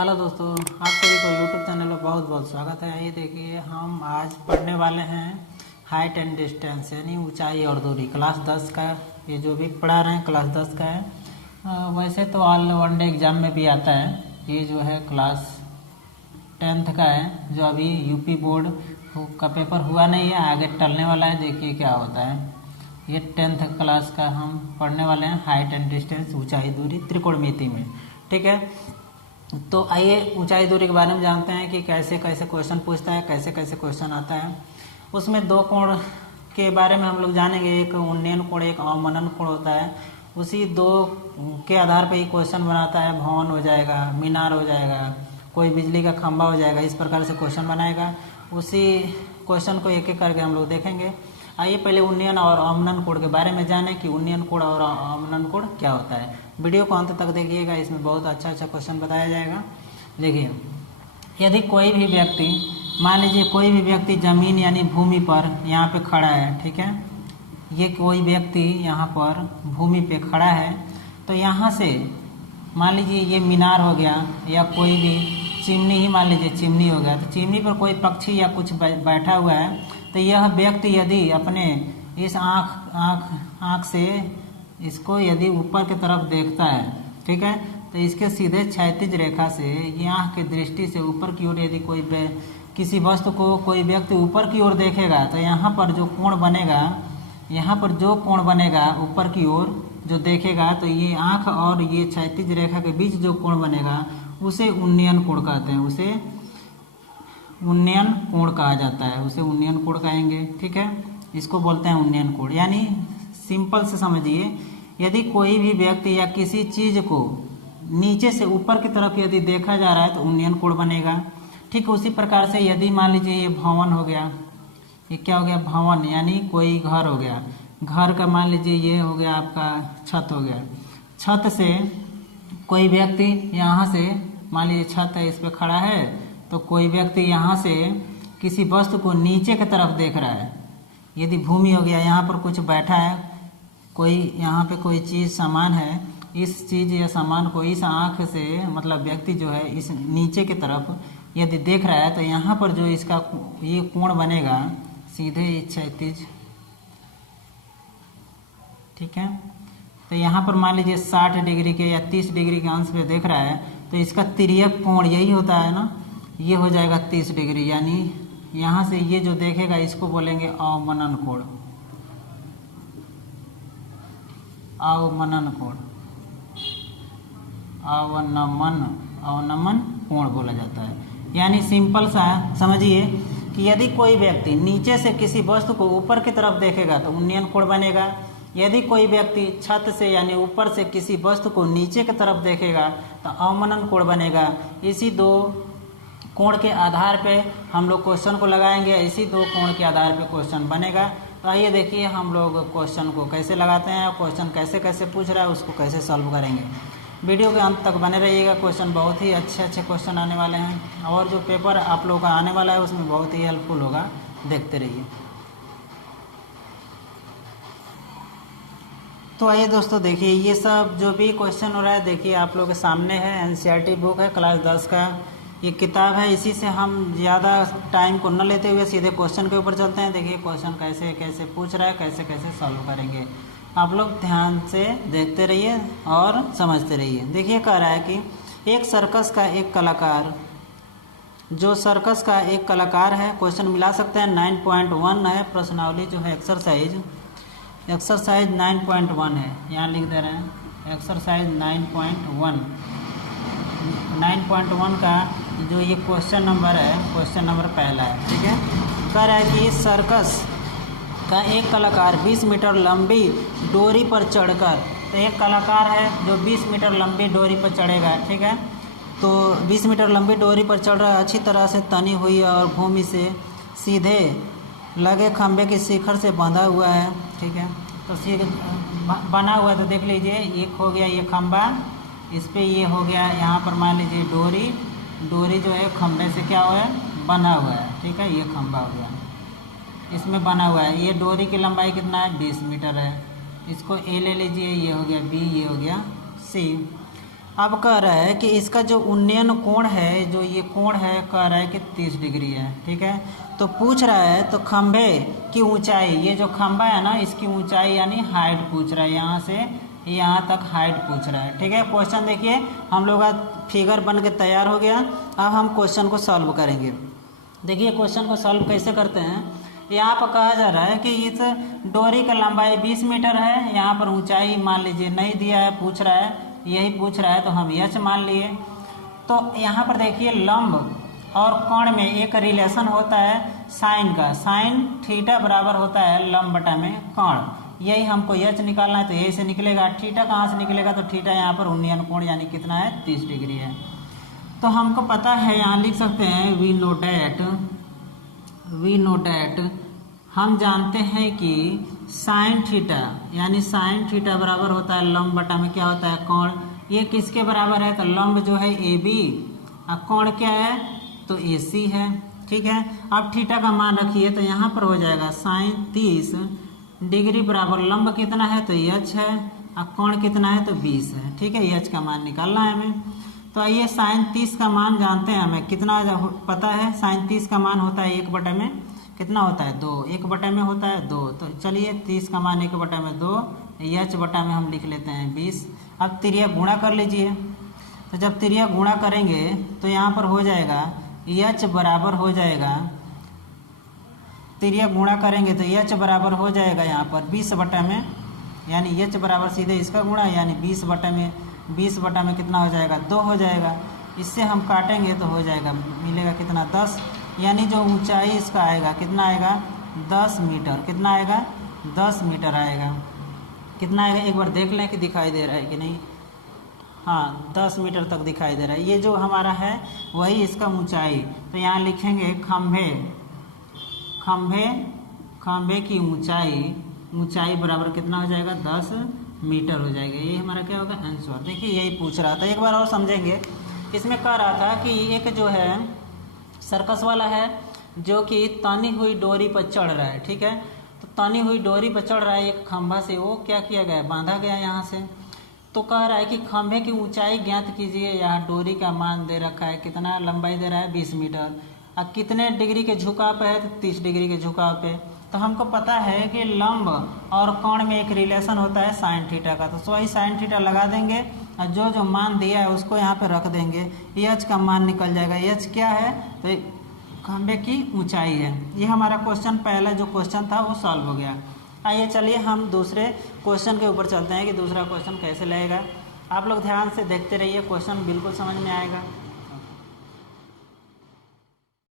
Hello दोस्तों, आप सभी को यूट्यूब चैनल पर बहुत बहुत स्वागत है। आइए देखिए, हम आज पढ़ने वाले हैं हाइट एंड डिस्टेंस यानी ऊंचाई और दूरी, क्लास 10 का। ये जो भी पढ़ा रहे हैं क्लास 10 का है। वैसे तो ऑल वनडे एग्जाम में भी आता है। ये जो है क्लास 10th का है, जो अभी यूपी बोर्ड का पेपर हुआ नहीं है, आगे टलने वाला है। देखिए क्या होता है। ये 10th क्लास का हम पढ़ने वाले हैं, हाइट एंड डिस्टेंस, ऊंचाई दूरी त्रिकोणमिति में। ठीक है, तो आइए ऊंचाई दूरी के बारे में जानते हैं कि कैसे कैसे क्वेश्चन पूछता है, कैसे कैसे क्वेश्चन आता है। उसमें दो कोण के बारे में हम लोग जानेंगे, एक उन्नयन कोण, एक अवमनन कोण होता है। उसी दो के आधार पर ही क्वेश्चन बनाता है। भवन हो जाएगा, मीनार हो जाएगा, कोई बिजली का खंभा हो जाएगा, इस प्रकार से क्वेश्चन बनाएगा। उसी क्वेश्चन को एक एक करके हम लोग देखेंगे। आइए पहले उन्नयन और अवमनन कोण के बारे में जानें कि उन्नयन कोण और अवमनन कोण क्या होता है। वीडियो को अंत तक देखिएगा, इसमें बहुत अच्छा अच्छा क्वेश्चन बताया जाएगा। देखिए, यदि कोई भी व्यक्ति, मान लीजिए कोई भी व्यक्ति जमीन यानी भूमि पर यहाँ पे खड़ा है, ठीक है, ये कोई व्यक्ति यहाँ पर भूमि पे खड़ा है, तो यहाँ से मान लीजिए ये मीनार हो गया या कोई भी चिमनी ही मान लीजिए चिमनी हो गया, तो चिमनी पर कोई पक्षी या कुछ बैठा हुआ है, तो यह व्यक्ति यदि अपने इस आँख से इसको यदि ऊपर की तरफ देखता है, ठीक है, तो इसके सीधे क्षैतिज रेखा से ये आँख की दृष्टि से ऊपर की ओर यदि कोई किसी वस्तु को कोई व्यक्ति ऊपर की ओर देखेगा, तो यहाँ पर जो कोण बनेगा, यहाँ पर जो कोण बनेगा ऊपर की ओर जो देखेगा, तो ये आँख और ये क्षैतिज रेखा के बीच जो कोण बनेगा उसे उन्नयन कोण कहते हैं। उसे उन्नयन कोण कहा जाता है, उसे उन्नयन कोण कहेंगे। ठीक है, इसको बोलते हैं उन्नयन कोण। यानी सिंपल से समझिए, यदि कोई भी व्यक्ति या किसी चीज को नीचे से ऊपर की तरफ यदि देखा जा रहा है तो उन्नयन कोण बनेगा। ठीक उसी प्रकार से यदि मान लीजिए ये भवन हो गया, ये क्या हो गया, भवन यानी कोई घर हो गया। घर का मान लीजिए ये हो गया आपका छत हो गया। छत से कोई व्यक्ति यहाँ से मान लीजिए छत है, इस पे खड़ा है, तो कोई व्यक्ति यहाँ से किसी वस्तु को नीचे की तरफ देख रहा है। यदि भूमि हो गया, यहाँ पर कुछ बैठा है, कोई यहाँ पे कोई चीज़ सामान है, इस चीज़ या सामान को इस आँख से मतलब व्यक्ति जो है इस नीचे की तरफ यदि देख रहा है, तो यहाँ पर जो इसका ये कोण बनेगा सीधे क्षैतिज। ठीक है, तो यहाँ पर मान लीजिए 60 डिग्री के या 30 डिग्री के अंश पे देख रहा है, तो इसका तिर्यक कोण यही होता है ना, ये हो जाएगा 30 डिग्री। यानी यहाँ से ये जो देखेगा इसको बोलेंगे अवमनन कोण। अवमनन कोण, अवनमन कोण बोला जाता है। यानी सिंपल सा समझिए कि यदि कोई व्यक्ति नीचे से किसी वस्तु को ऊपर की तरफ देखेगा तो उन्नयन कोण बनेगा। यदि कोई व्यक्ति छत से यानी ऊपर से किसी वस्तु को नीचे की तरफ देखेगा तो अवमनन कोण बनेगा। इसी दो कोण के आधार पे हम लोग क्वेश्चन को लगाएंगे, इसी दो कोण के आधार पे क्वेश्चन बनेगा। तो आइए देखिए हम लोग क्वेश्चन को कैसे लगाते हैं, क्वेश्चन कैसे कैसे पूछ रहा है उसको कैसे सॉल्व करेंगे। वीडियो के अंत तक बने रहिएगा, क्वेश्चन बहुत ही अच्छे अच्छे क्वेश्चन आने वाले हैं और जो पेपर आप लोगों का आने वाला है उसमें बहुत ही हेल्पफुल होगा, देखते रहिए। तो आइए दोस्तों देखिए, ये सब जो भी क्वेश्चन हो रहा है देखिए आप लोगों के सामने है। एनसीईआरटी बुक है, क्लास 10 का ये किताब है। इसी से हम ज़्यादा टाइम को न लेते हुए सीधे क्वेश्चन के ऊपर चलते हैं। देखिए क्वेश्चन कैसे कैसे पूछ रहा है, कैसे कैसे सॉल्व करेंगे। आप लोग ध्यान से देखते रहिए और समझते रहिए। देखिए कह रहा है कि एक सर्कस का एक कलाकार, जो सर्कस का एक कलाकार है, क्वेश्चन मिला सकते हैं। 9.1 है प्रश्नावली जो है, एक्सरसाइज 9.1 है, यहाँ लिख दे रहे हैं एक्सरसाइज 9.1। 9.1 का जो ये क्वेश्चन नंबर है, क्वेश्चन नंबर पहला है। ठीक है, कह रहा है कि सर्कस का एक कलाकार 20 मीटर लंबी डोरी पर चढ़कर, तो एक कलाकार है जो 20 मीटर लंबी डोरी पर चढ़ेगा। ठीक है, तो 20 मीटर लंबी डोरी पर चढ़ रहा है, अच्छी तरह से तनी हुई और भूमि से सीधे लगे खंभे के शिखर से बंधा हुआ है। ठीक है, तो सीधे बना हुआ है, तो देख लीजिए एक हो गया ये खंभा, इस पे ये हो गया यहाँ पर मान लीजिए डोरी जो है खंभे से क्या हुआ है, बना हुआ है। ठीक है, ये खंभा हो गया, इसमें बना हुआ है। ये डोरी की लंबाई कितना है, 20 मीटर है। इसको ए ले लीजिए, ये हो गया बी, ये हो गया सी। अब कह रहा है कि इसका जो उन्नयन कोण है, जो ये कोण है, कह रहा है कि 30 डिग्री है। ठीक है, तो पूछ रहा है तो खंभे की ऊंचाई, ये जो खंभा है ना, इसकी ऊंचाई यानी हाइट पूछ रहा है, यहाँ से यहाँ तक हाइट पूछ रहा है। ठीक है, क्वेश्चन देखिए हम लोग का फिगर बन के तैयार हो गया। अब हम क्वेश्चन को सॉल्व करेंगे। देखिए क्वेश्चन को सॉल्व कैसे करते हैं। यहाँ पर कहा जा रहा है कि इस डोरी का लंबाई 20 मीटर है, यहाँ पर ऊंचाई मान लीजिए नहीं दिया है, पूछ रहा है, यही पूछ रहा है तो हम एच मान लिए। तो यहाँ पर देखिए लंब और कोण में एक रिलेशन होता है साइन का, साइन थीटा बराबर होता है लंब बटा में कोण। यही हमको एच निकालना है, तो यही से निकलेगा। थीटा कहाँ से निकलेगा, तो थीटा यहाँ पर उन्नयन कोण यानी कितना है, 30 डिग्री है। तो हमको पता है, यहाँ लिख सकते हैं वी नो डैट हम जानते हैं कि साइन थीटा यानी साइन थीटा बराबर होता है लंब बटा में क्या होता है, कोण। ये किसके बराबर है, तो लंब जो है ए बी, और कोण क्या है, तो ए सी है। ठीक है, अब थीटा का मान रखिए, तो यहाँ पर हो जाएगा साइन 30 डिग्री बराबर लंब कितना है, तो एच है, और कोण कितना है, तो 20 है। ठीक है, एच का मान निकालना है हमें। तो आइए साइन 30 का मान जानते हैं, हमें कितना पता है। साइन 30 का मान होता है 1 बटे में कितना होता है, 2। 1 बटे में होता है 2, तो चलिए 30 का मान 1 बटे में 2, एच बटा में हम लिख लेते हैं 20। अब त्रिया गुणा कर लीजिए, तो जब त्रिया गुणा करेंगे तो यहाँ पर हो जाएगा एच बराबर हो जाएगा, त्रिया गुणा करेंगे तो एच बराबर हो जाएगा यहाँ पर 20 बटा में, यानी एच बराबर सीधे इसका गुणा, यानी 20 बटा में कितना हो जाएगा, 2 हो जाएगा। इससे हम काटेंगे तो हो जाएगा, मिलेगा कितना, 10, यानी जो ऊंचाई इसका आएगा कितना आएगा, 10 मीटर। कितना आएगा, 10 मीटर आएगा। कितना आएगा एक बार देख लें कि दिखाई दे रहा है कि नहीं। हाँ, 10 मीटर तक दिखाई दे रहा है। ये जो हमारा है वही इसका ऊंचाई। तो यहाँ लिखेंगे खंभे की ऊंचाई बराबर कितना हो जाएगा, 10 मीटर हो जाएगा। ये हमारा क्या होगा, आंसर। देखिए यही पूछ रहा था, एक बार और समझेंगे। इसमें कह रहा था कि एक जो है सर्कस वाला है जो कि तनी हुई डोरी पर चढ़ रहा है। ठीक है, तो तनी हुई डोरी पर चढ़ रहा है एक खंभा से, वो क्या किया गया है, बांधा गया यहाँ से। तो कह रहा है कि खंभे की ऊंचाई ज्ञात कीजिए। यहाँ डोरी का मान दे रखा है, कितना लंबाई दे रहा है, 20 मीटर। अब कितने डिग्री के झुकाव पे है, तो 30 डिग्री के झुकाव पे। तो हमको पता है कि लंब और कोण में एक रिलेशन होता है साइन थीटा का, तो वही साइन थीटा लगा देंगे और जो मान दिया है उसको यहाँ पे रख देंगे, एच का मान निकल जाएगा। एच क्या है, तो खंभे की ऊंचाई है। ये हमारा क्वेश्चन, पहला जो क्वेश्चन था वो सॉल्व हो गया। आइए चलिए हम दूसरे क्वेश्चन के ऊपर चलते हैं कि दूसरा क्वेश्चन कैसे लगेगा। आप लोग ध्यान से देखते रहिए, क्वेश्चन बिल्कुल समझ में आएगा।